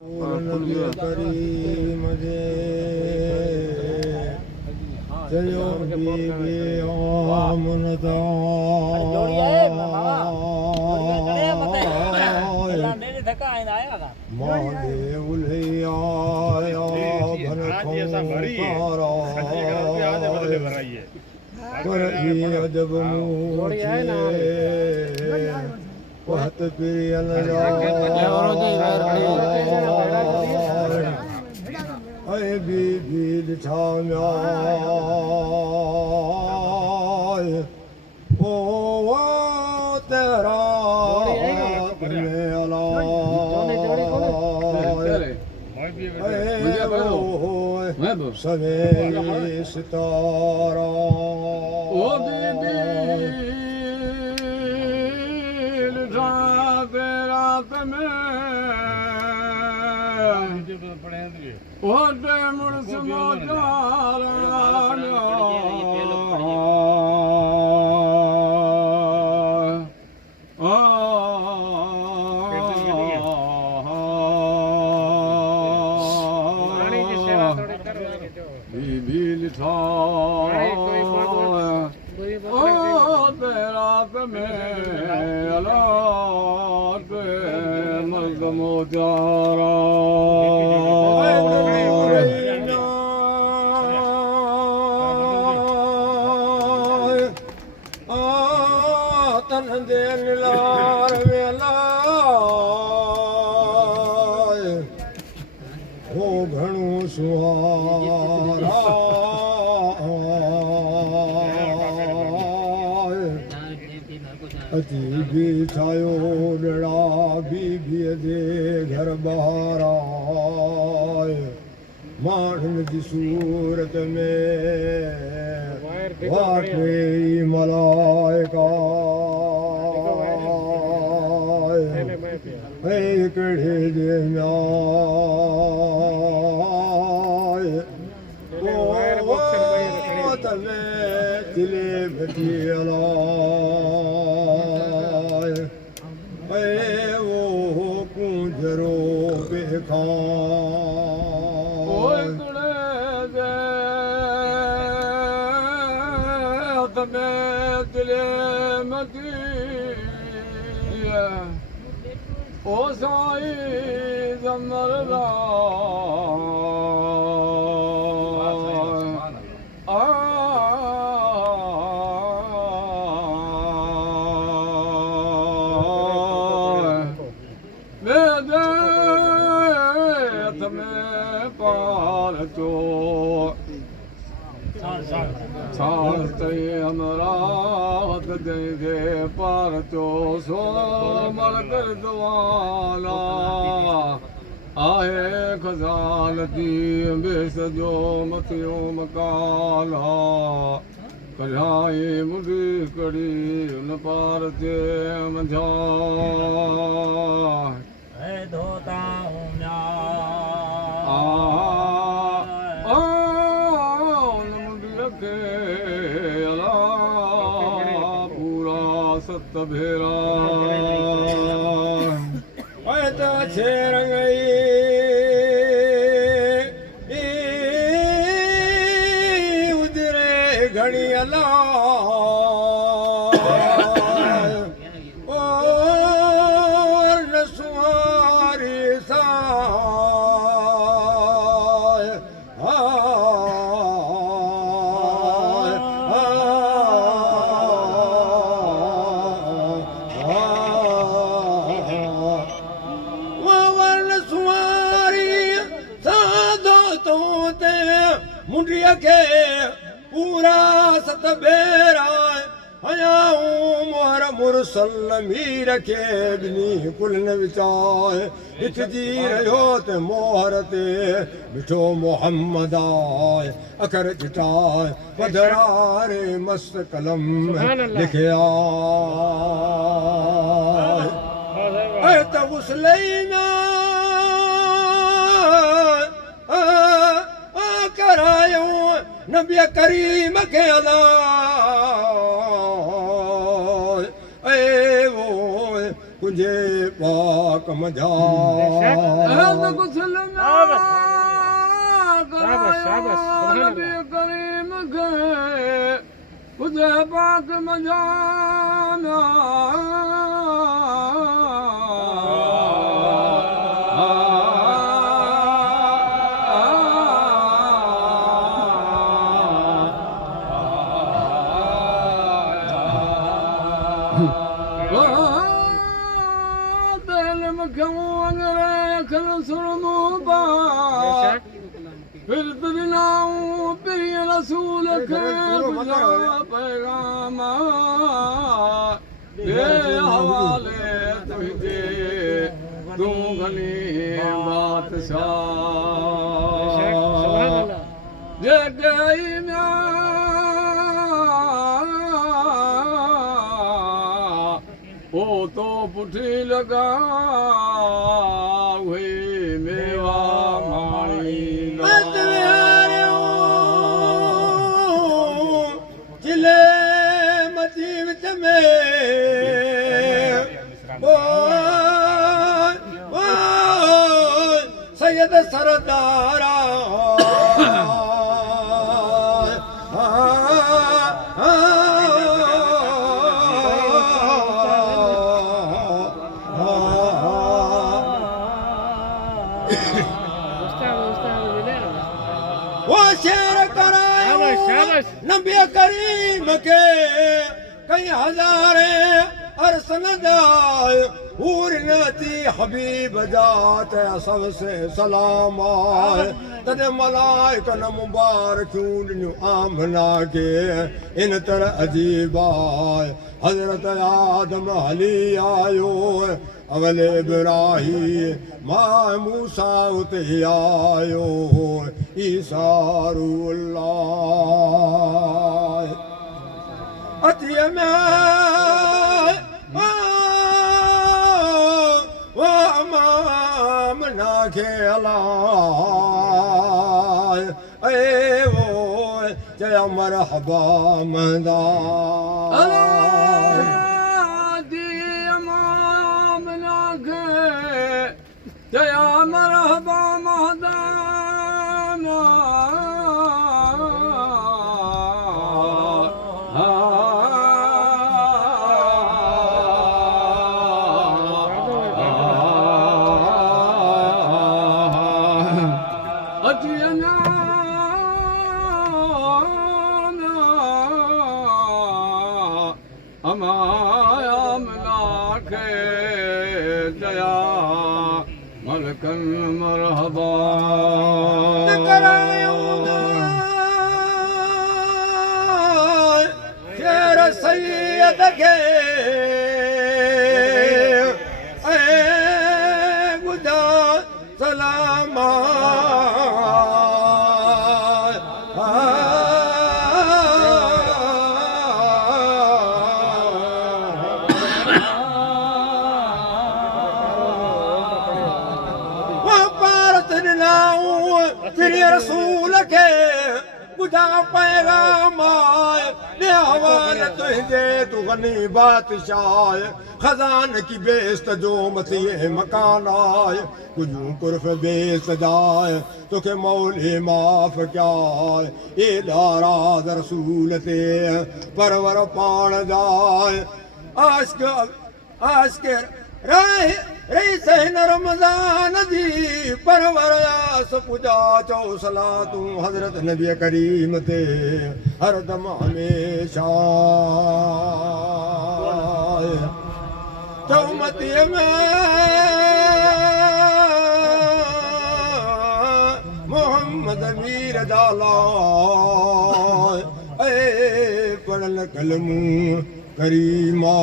करीम जे जयो बीबी आमनदा मांडे उल्हिया पर अजब वहत पिरियल ऐ बीबी ॾिठा ओ तेरा सवेरे सितारा ओ बीबी रात में होते मुड़स बीबी लिखा रात में अलाट मर्द मोजारा तन देन लार वेला हो घणो सुहारा अती बिछायो लड़ा बीबी जे घर बहारा माण्हुन जी सूरत में वाटे मलाइका हिकिड़े जे दिले बदियला वो कुंजरो बेखां दिले मदी ओ साई जमरदा अमरावत देंगे पार चो सो मल कर दुआला आहे खजानती बेस जो मथियो मकाला कढ़ाई मुंडी कड़ी उन पार ते मंझा धोता हूँ सत भेरा छेर गई उजरे घड़ी अला नसुआरी सा मुंडिया के पूरा सत बेरा हयाऊं मोहर मुरसल मीर के बिनी कुल न विचाए हित जी रहियो ते मोहर ते बिठो मोहम्मद आए अखर चिटाए पधरारे मस्त कलम लिखिया ऐ त उसलैना नबी करीम के अदा ए वो कुंजे पा कमजा नबी करीम के खुदे पाक मजाना फिर बिनाऊं प्रिय रसूल के पैगाम ये हवाले तुझे तू घनी बादशाह ये गई ओ तो पुठी लगा हुई मेवा माणी जिले मती विच में सैयद सरदारा वो शेर करायो नबी करीम के कई हजारे अरसन जाए हूर नती हबीब जात सबसे सलाम आए तने मलाइकन मुबारकूं आमना के इन तरह अजीब आए हजरत आदम हली आयो अवले इब्राही मां मूसा उते आयो ईसा रूहुल्लाह अतिय में वाम ना खेला ए वो जया मरहबा मंदा जया मरहबा महदाना अजियना अमाया मनाखे जया मलकन मरहबा शेर सैयद के गुदा सलामा तेरे रसूल के बुझा पैगाम ने हवाल तुझे तू गनी बादशाह खजान की बेस्त जो मसीह मकान आए कुजू कुर्फ बेस्त जाए तो के मौले माफ क्या ए नाराज रसूल ते परवर पाण जाए आज के रही सहन रमजान दी परवरयास पूजा चौ सलातू हजरत नबी करीम ते हरदम हमेशा चौमती में मोहम्मद मीर डाला ए पढ़ल कलमू करीमा